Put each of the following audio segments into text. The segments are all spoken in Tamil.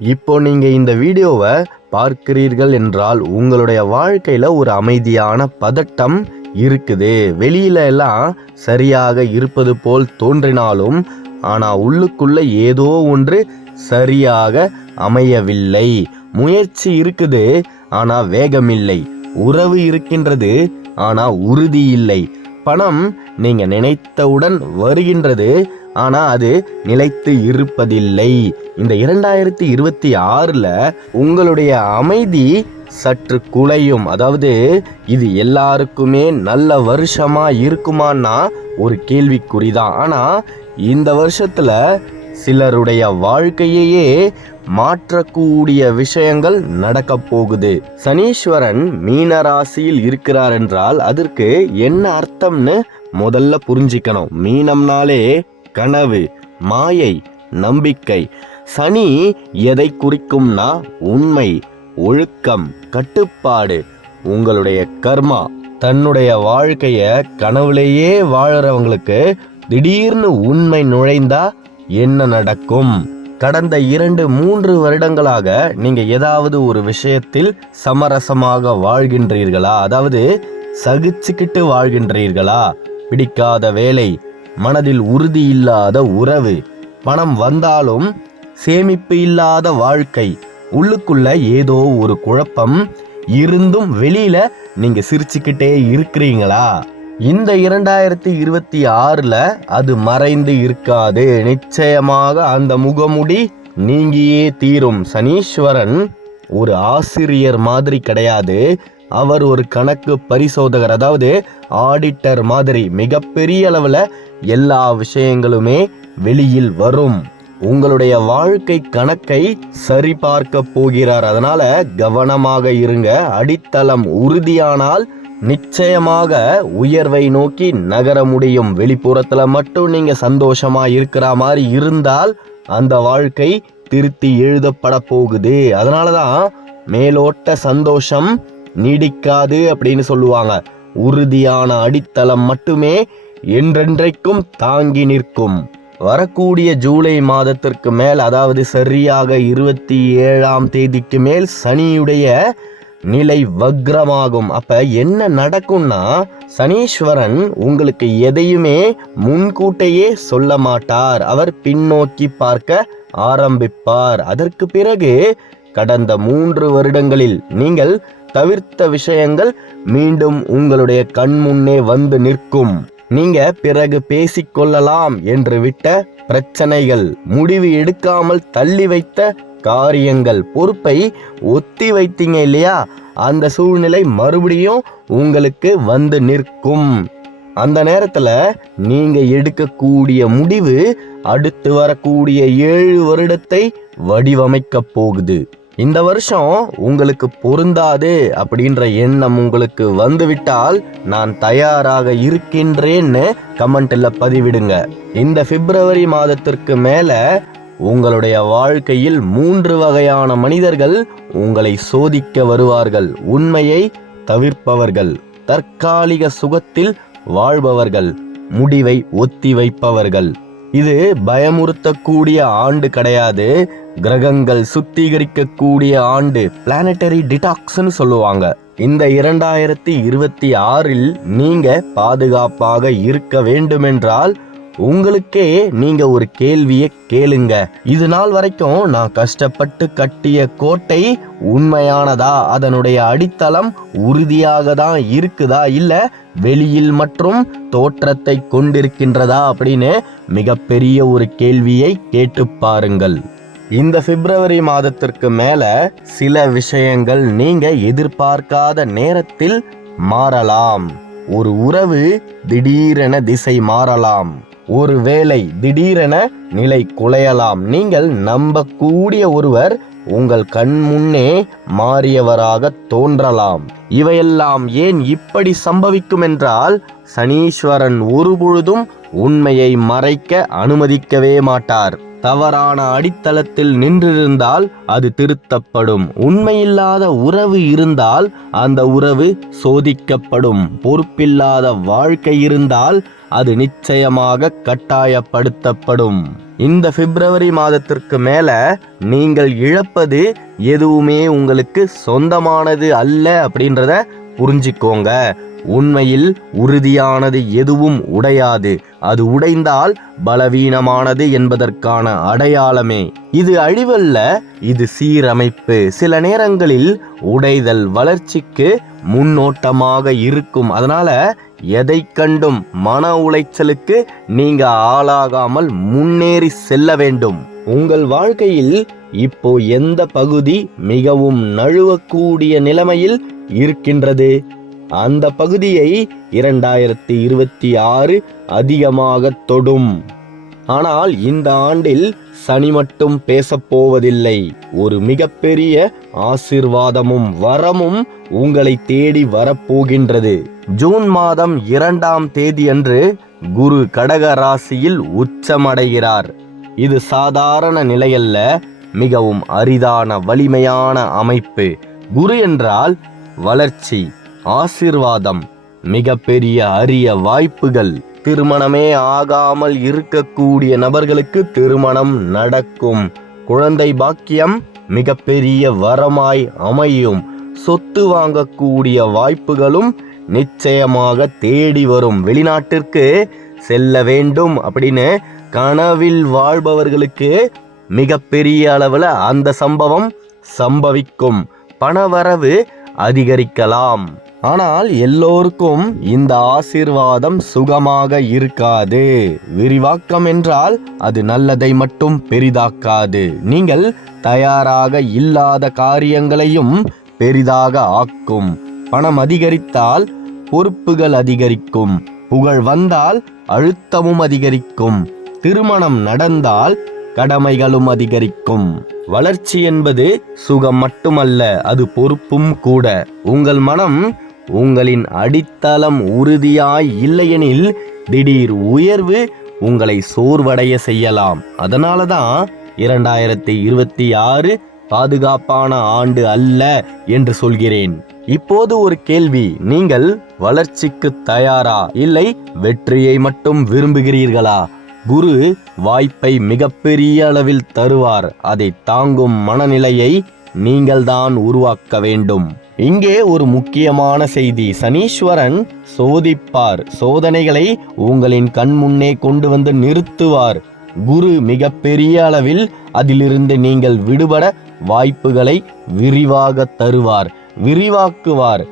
இப்போ நீங்க இந்த வீடியோவை பார்க்கிறீர்கள் என்றால் உங்களுடைய வாழ்க்கையில ஒரு அமைதியான பதட்டம் இருக்குது. வெளியில எல்லாம் சரியாக இருப்பது போல் தோன்றினாலும் ஆனா உள்ளுக்குள்ள ஏதோ ஒன்று சரியாக அமையவில்லை. முயற்சி இருக்குது ஆனா வேகமில்லை. உறவு இருக்கின்றது ஆனா உறுதி இல்லை. பணம் நீங்க நினைத்தவுடன் வருகின்றது ஆனா அது நிலைத்து இருப்பதில்லை. இந்த 2026ல உங்களுடைய அமைதி சற்று குலையும். அதாவது இது எல்லாருக்குமே நல்ல வருஷமா இருக்குமான்னா ஒரு கேள்விக்குறிதான். ஆனா இந்த வருஷத்துல சிலருடைய வாழ்க்கையையே மாற்றக்கூடிய விஷயங்கள் நடக்க போகுது. சனீஸ்வரன் மீனராசியில் இருக்கிறார் என்றால் அதற்கு என்ன அர்த்தம்னு முதல்ல புரிஞ்சிக்கணும். மீனம்னாலே கனவு, மாயை, நம்பிக்கை. சனி எதை குறிக்கும்னா உண்மை, ஒழுக்கம், கட்டுப்பாடு, உங்களுடைய கர்மா. தன்னுடைய வாழ்க்கைய கனவுலேயே வாழறவங்களுக்கு திடீர்னு உண்மை நுழைந்தா என்ன நடக்கும்? கடந்த 2-3 வருடங்களாக நீங்க ஏதாவது ஒரு விஷயத்தில் சமரசமாக வாழ்கின்றீர்களா? அதாவது சகிச்சுக்கிட்டு வாழ்கின்றீர்களா? பிடிக்காத வேலை, மனதில் உறுதி இல்லாத உறவு, பணம் வந்தாலும் சேமிப்பு இல்லாத வாழ்க்கை, உள்ளுக்குள்ள ஏதோ ஒரு குழப்பம் இருந்தும் வெளியில நீங்க சிரிச்சுக்கிட்டே இருக்கிறீங்களா? இந்த 2026ல அது மறைந்து இருக்காது. நிச்சயமாக அந்த முகமுடி நீங்கியே தீரும். சனீஸ்வரன் ஒரு ஆசிரியர் மாதிரி கிடையாது. அவர் ஒரு கணக்கு பரிசோதகர், அதாவது ஆடிட்டர் மாதிரி. மிகப்பெரிய அளவுல எல்லா விஷயங்களுமே வெளியில் வரும். உங்களுடைய வாழ்க்கை கணக்கை சரிபார்க்க போகிறார். அதனால கவனமாக இருங்க. அடித்தளம் உறுதியானால் நிச்சயமாக உயர்வை நோக்கி நகர முடியும். வெளிப்புறத்துல மட்டும் நீங்க சந்தோஷமா இருக்கிற மாதிரி இருந்தால் அந்த வாழ்க்கை திருத்தி எழுதப்பட போகுது. அதனாலதான் மேலோட்ட சந்தோஷம் நீடிக்காது அப்படின்னு சொல்லுவாங்க. உறுதியான அடித்தளம் மட்டுமே என்றென்றைக்கும் தாங்கி நிற்கும். வரக்கூடிய ஜூலை மாதத்திற்கு மேல், அதாவது சரியாக 27ஆம் தேதிக்கு மேல் சனியுடைய நிலை வக்ரமாகும். அப்ப என்ன நடக்கும்னா, சனீஸ்வரன் உங்களுக்கு எதையுமே முன்கூட்டையே சொல்ல மாட்டார். அவர் பின்னோக்கி பார்க்க ஆரம்பிப்பார். அதற்கு பிறகு கடந்த 3 வருடங்களில் நீங்கள் தவிர்த்த விஷயங்கள் மீண்டும் உங்களுடைய கண் முன்னே வந்து நிற்கும். நீங்க பிறகு பேசிக்கொள்ளலாம் என்று விட்ட பிரச்சனைகள், முடிவு எடுக்காமல் தள்ளி வைத்த காரியங்கள், பொறுப்பை ஒத்தி வைத்தீங்க இல்லையா, அந்த சூழ்நிலை மறுபடியும் உங்களுக்கு வந்து நிற்கும். அந்த நேரத்துல நீங்க எடுக்கக்கூடிய முடிவு அடுத்து வரக்கூடிய 7 வருடத்தை வடிவமைக்க போகுது. இந்த வருஷம் உங்களுக்கு பொருந்தாது அப்படின்ற எண்ணம் உங்களுக்கு வந்துவிட்டால் நான் தயாராக இருக்கின்றேன்னு கமெண்ட்ல பதிவிடுங்க. இந்த பிப்ரவரி மாதத்திற்கு மேல உங்களுடைய வாழ்க்கையில் 3 வகையான மனிதர்கள் உங்களை சோதிக்க வருவார்கள். உண்மையை தவிர்ப்பவர்கள், தற்காலிக சுகத்தில் வாழ்பவர்கள், முடிவை ஒத்தி வைப்பவர்கள். இது பயமுறுத்தக்கூடிய ஆண்டு கிடையாது, கிரகங்கள் சுத்திகரிக்கக்கூடிய ஆண்டு. பிளானட்டரி டிடாக்ஸ்னு சொல்லுவாங்க. இந்த 2026ல் நீங்க பாதுகாப்பாக இருக்க வேண்டுமென்றால் உங்களுக்கே நீங்க ஒரு கேள்வியை கேளுங்க. இது நாள் வரைக்கும் நான் கஷ்டப்பட்டு கட்டிய கோட்டை உண்மையானதா? அதனுடைய அடித்தளம் உறுதியாக தான் இருக்குதா, இல்ல வெளியில் மற்றும் தோற்றத்தை கொண்டிருக்கின்றதா அப்படின்னு மிகப்பெரிய ஒரு கேள்வியை கேட்டு பாருங்கள். இந்த பிப்ரவரி மாதத்திற்கு மேல சில விஷயங்கள் நீங்க எதிர்பார்க்காத நேரத்தில் மாறலாம். ஒரு உறவு திடீரென திசை மாறலாம். ஒரு வேலை திடீரென நிலை குலையலாம். நீங்கள் நம்பக்கூடிய ஒருவர் உங்கள் கண் முன்னே மாறியவராக தோன்றலாம். இவையெல்லாம் ஏன் இப்படி சம்பவிக்கும் என்றால், சனீஸ்வரன் ஒருபொழுதும் உண்மையை மறைக்க அனுமதிக்கவே மாட்டார். தவறான அடித்தளத்தில் நின்றிருந்தால் அது திருத்தப்படும். உண்மையில்லாத உறவு இருந்தால் அந்த உறவு சோதிக்கப்படும். பொறுப்பில்லாத வாழ்க்கை இருந்தால் அது நிச்சயமாக கட்டாயப்படுத்தப்படும். இந்த பிப்ரவரி மாதத்திற்கு மேல நீங்கள் இழப்பது எதுவுமே உங்களுக்கு சொந்தமானது அல்ல அப்படின்றத புரிஞ்சுக்கோங்க. உண்மையில் உறுதியானது எதுவும் உடையாது. அது உடைந்தால் பலவீனமானது என்பதற்கான அடையாளமே. இது அழிவல்ல, இது சீரமைப்பு. சில நேரங்களில் உடைதல் வளர்ச்சிக்கு முன்னோட்டமாக இருக்கும். அதனால எதை கண்டும் மன உளைச்சலுக்கு நீங்க ஆளாகாமல் முன்னேறி செல்ல வேண்டும். உங்கள் வாழ்க்கையில் இப்போ எந்த பகுதி மிகவும் நழுவக்கூடிய நிலைமையில் இருக்கின்றது? அந்த பகுதியை 2026 அதிகமாக தொடும். ஆனால் இந்த ஆண்டில் சனி மட்டும் பேசப்போவதில்லை. ஒரு மிகப்பெரிய ஆசீர்வாதமும் வரமும் உங்களை தேடி வரப்போகின்றது. ஜூன் மாதம் 2ஆம் தேதி அன்று குரு கடக ராசியில் உச்சமடைகிறார். இது சாதாரண நிலையல்ல, மிகவும் அரிதான வலிமையான அமைப்பு. குரு என்றால் வளர்ச்சி, ஆசீர்வாதம், மிகப்பெரிய அரிய வாய்ப்புகள். திருமணமே ஆகாமல் இருக்கக்கூடிய நபர்களுக்கு திருமணம் நடக்கும். குழந்தை பாக்கியம் மிகப்பெரிய வரமாய் அமையும். சொத்து வாங்கக்கூடிய வாய்ப்புகளும் நிச்சயமாக தேடி வரும். வெளிநாட்டிற்கு செல்ல வேண்டும் அப்படின்னு கனவில் வாழ்பவர்களுக்கு மிகப்பெரிய அளவில் அந்த சம்பவம் சம்பவிக்கும். பணவரவு அதிகரிக்கலாம். ஆனால் எல்லோருக்கும் இந்த ஆசீர்வாதம் சுகமாக இருக்காது. விரிவாக்கம் என்றால் அது நல்லதை மட்டும் பெரிதாக்காது. நீங்கள் தயாராக இல்லாத காரியங்களையும் பெரிதாக ஆக்கும். பணம் அதிகரித்தால் பொறுப்புகள் அதிகரிக்கும். புகழ் வந்தால் அழுத்தமும் அதிகரிக்கும். திருமணம் நடந்தால் கடமைகளும் அதிகரிக்கும். வளர்ச்சி என்பது சுகம் மட்டுமல்ல, அது பொறுப்பும் கூட. உங்கள் மனம் உங்களின் அடித்தளம் உறுதியாய் இல்லையெனில் திடீர் உயர்வு உங்களை சோர்வடைய செய்யலாம். அதனால தான் 2026 பாதுகாப்பான ஆண்டு அல்ல என்று சொல்கிறேன். இப்போது ஒரு கேள்வி, நீங்கள் வளர்ச்சிக்கு தயாரா, இல்லை வெற்றியை மட்டும் விரும்புகிறீர்களா? குரு வாய்ப்பை மிகப்பெரிய அளவில் தருவார். அதை தாங்கும் மனநிலையை நீங்கள்தான் உருவாக்க வேண்டும். இங்கே ஒரு முக்கியமான செய்தி, சனீஸ்வரன் சோதிப்பார். சோதனைகளை உங்களின் கண் முன்னே கொண்டு வந்து நிறுத்துவார். குரு மிகப்பெரிய அளவில் அதிலிருந்து நீங்கள் விடுபட வாய்ப்புகளை விரிவாக தருவார், விரிவாக்குவார்.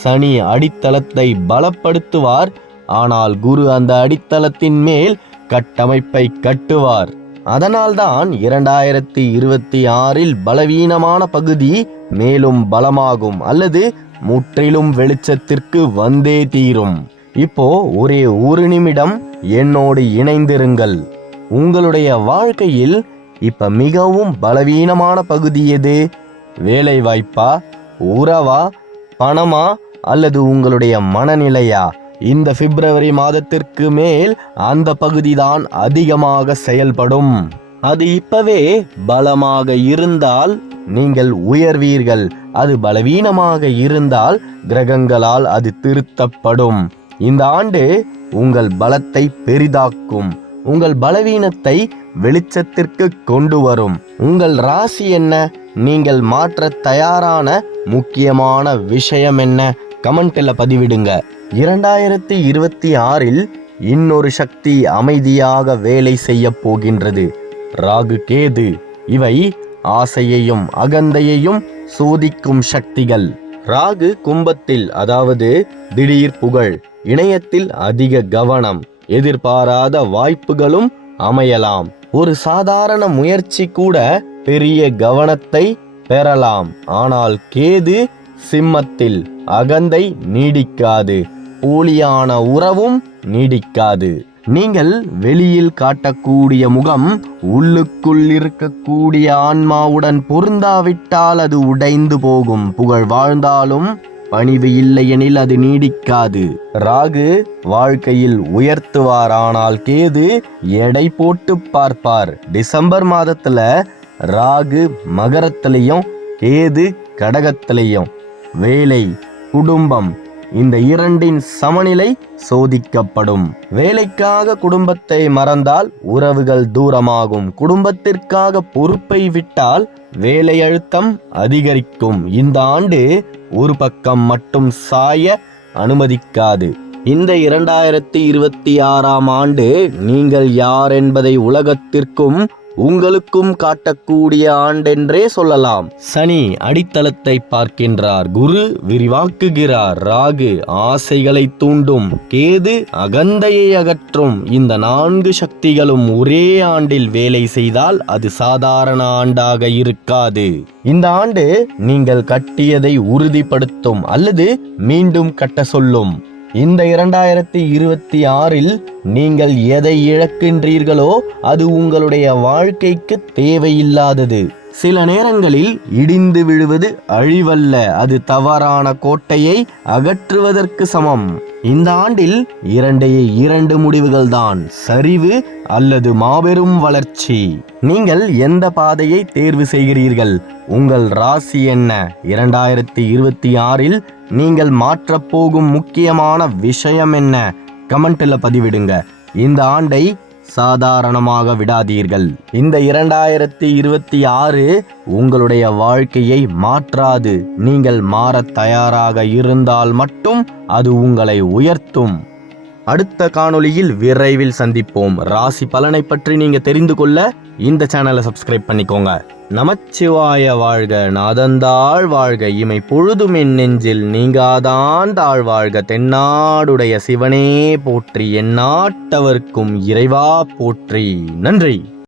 சனி அடித்தளத்தை பலப்படுத்துவார். ஆனால் குரு அந்த அடித்தளத்தின் மேல் கட்டமைப்பை கட்டுவார். அதனால்தான் 2026 பலவீனமான பகுதி மேலும் பலமாகும், அல்லது முற்றிலும் வெளிச்சத்திற்கு வந்தே தீரும். இப்போ ஒரே ஒரு நிமிடம் என்னோடு இணைந்திருங்கள். உங்களுடைய வாழ்க்கையில் இப்ப மிகவும் பலவீனமான பகுதி எது? வேலை வாய்ப்பா, உறவா, பணமா, அல்லது உங்களுடைய மனநிலையா? இந்த பிப்ரவரி மாதத்திற்கு மேல் அந்த பகுதிதான் அதிகமாக செயல்படும். அது இப்பவே பலமாக இருந்தால் நீங்கள் உயர்வீர்கள். அது பலவீனமாக இருந்தால் கிரகங்களால் அது திருத்தப்படும். இந்த ஆண்டு உங்கள் பலத்தை பெரிதாக்கும், உங்கள் பலவீனத்தை வெளிச்சத்திற்கு கொண்டு வரும். உங்கள் ராசி என்ன? நீங்கள் மாற்ற தயாரான முக்கியமான விஷயம் என்ன? கமெண்ட்ல பதிவிடுங்க. 2026 இன்னொரு சக்தி அமைதியாக வேலை செய்ய போகின்றது. ராகு கேது இவை ஆசையையும் அகந்தையையும் சோதிக்கும் சக்திகள். ராகு கும்பத்தில், அதாவது திடீர் புகழ், இணையத்தில் அதிக கவனம், எதிர்பாராத வாய்ப்புகளும் அமையலாம். ஒரு சாதாரண முயற்சி கூட பெரிய கவனத்தை பெறலாம். ஆனால் கேது சிம்மத்தில், அகந்தை நீடிக்காது, போலியான உறவும் நீடிக்காது. நீங்கள் வெளியில் காட்டக்கூடிய முகம் உள்ளுக்குள் இருக்கக்கூடிய ஆன்மாவுடன் பொருந்தாவிட்டால் அது உடைந்து போகும். புகழ் வாழ்ந்தாலும் பணிவு இல்லையெனில் அது நீடிக்காது. ராகு வாழ்க்கையில் உயர்த்துவார், ஆனால் கேது எடை போட்டு பார்ப்பார். டிசம்பர் மாதத்துல ராகு மகரத்திலையும் கேது கடகத்திலையும் வேலை, குடும்பம் இந்த இரண்டின் சமநிலை சோதிக்கப்படும். வேலைக்காக குடும்பத்தை மறந்தால் உறவுகள் தூரமாகும். குடும்பத்திற்காக பொறுப்பை விட்டால் வேலை அழுத்தம் அதிகரிக்கும். இந்த ஆண்டு ஒரு பக்கம் மட்டும் சாய அனுமதிக்காது. இந்த 2026ஆம் ஆண்டு நீங்கள் யார் என்பதை உலகத்திற்கும் உங்களுக்கும் காட்டக்கூடிய ஆண்டென்றே சொல்லலாம். சனி அடித்தளத்தை பார்க்கின்றார், குரு விரிவாக்குகிறார், ராகு ஆசைகளை தூண்டும், கேது அகந்தையை அகற்றும். இந்த 4 சக்திகளும் ஒரே ஆண்டில் வேலை செய்தால் அது சாதாரண ஆண்டாக இருக்காது. இந்த ஆண்டு நீங்கள் கட்டியதை உறுதிப்படுத்தும் அல்லது மீண்டும் கட்ட சொல்லும். இந்த 2026இல் நீங்கள் எதை இழக்கின்றீர்களோ அது உங்களுடைய வாழ்க்கைக்கு தேவையில்லாதது. சில நேரங்களில் இடிந்து விழுவது அழிவல்ல, அது தவறான கோட்டையை அகற்றுவதற்கு சமம். இந்த ஆண்டில் 2 முடிவுகள் தான், சரிவு அல்லது மாபெரும் வளர்ச்சி. நீங்கள் எந்த பாதையை தேர்வு செய்கிறீர்கள்? உங்கள் ராசி என்ன? 2026இல் நீங்கள் மாற்றப் போகும் முக்கியமான விஷயம் என்ன? கமெண்ட்ல பதிவிடுங்க. இந்த ஆண்டை சாதாரணமாக விடாதீர்கள். இந்த 2026 உங்களுடைய வாழ்க்கையை மாற்றாது. நீங்கள் மாறத் தயாராக இருந்தால் மட்டும் அது உங்களை உயர்த்தும். அடுத்த காணொளியில் விரைவில் சந்திப்போம். ராசி பலனை பற்றி நீங்க தெரிந்து கொள்ள இந்த சேனலை சப்ஸ்கிரைப் பண்ணிக்கோங்க. நமச்சிவாய வாழ்க, நாதந்தாள் வாழ்க, இமை பொழுதும் என் நெஞ்சில் நீங்காதான் தாழ் வாழ்க. தென்னாடுடைய சிவனே போற்றி, எந்நாட்டவர்க்கும் இறைவா போற்றி. நன்றி.